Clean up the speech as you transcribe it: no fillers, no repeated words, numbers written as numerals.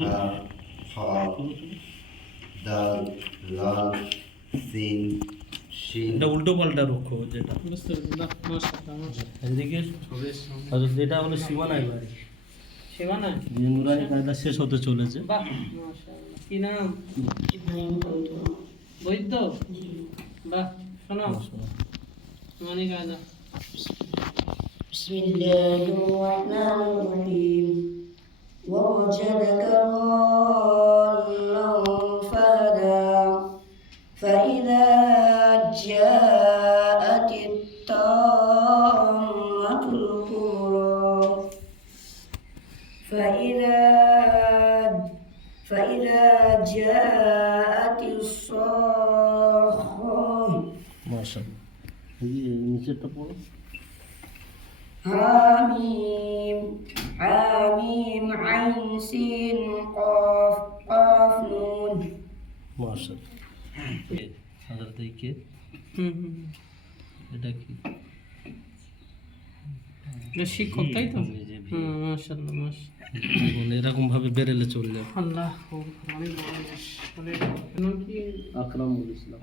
হা হা দাল লাল সিন শিন। এটা উল্টো পাল্টা রুখো যেটা বুঝতে পেরেছি। বাহ, মাশাআল্লাহ, মাশাআল্লাহ। এদিকে যেটা হলো সীমানায় বাড়ি, সীমানা? যে নুরানি কায়দা শেষ হতে চলেছে। বাহ, মাশাআল্লাহ। কি নাম? বৈদ্য? বাহ, শোনো নুরানি কায়দা। بسم الله الرحمن الرحيم ووجدك ضالا فهدى فإذا جاءت الطامة الكبرى فإذا جاءت الصاخة মাশাআল্লাহ। এই যে নিচেরটা পড়ো। حميم حميم عين سين قاف قاف نون মাশাআল্লাহ। হাজার কে এটা কি? এটা শিক্ষক, তাই তো? এই যে মাশাআল্লাহ, মাশাআল্লাহ। জীবন এরকম ভাবে বেরেলে চললে। আল্লাহ, অনেক বড় জিনিস। মানে কি আকরামুল ইসলাম।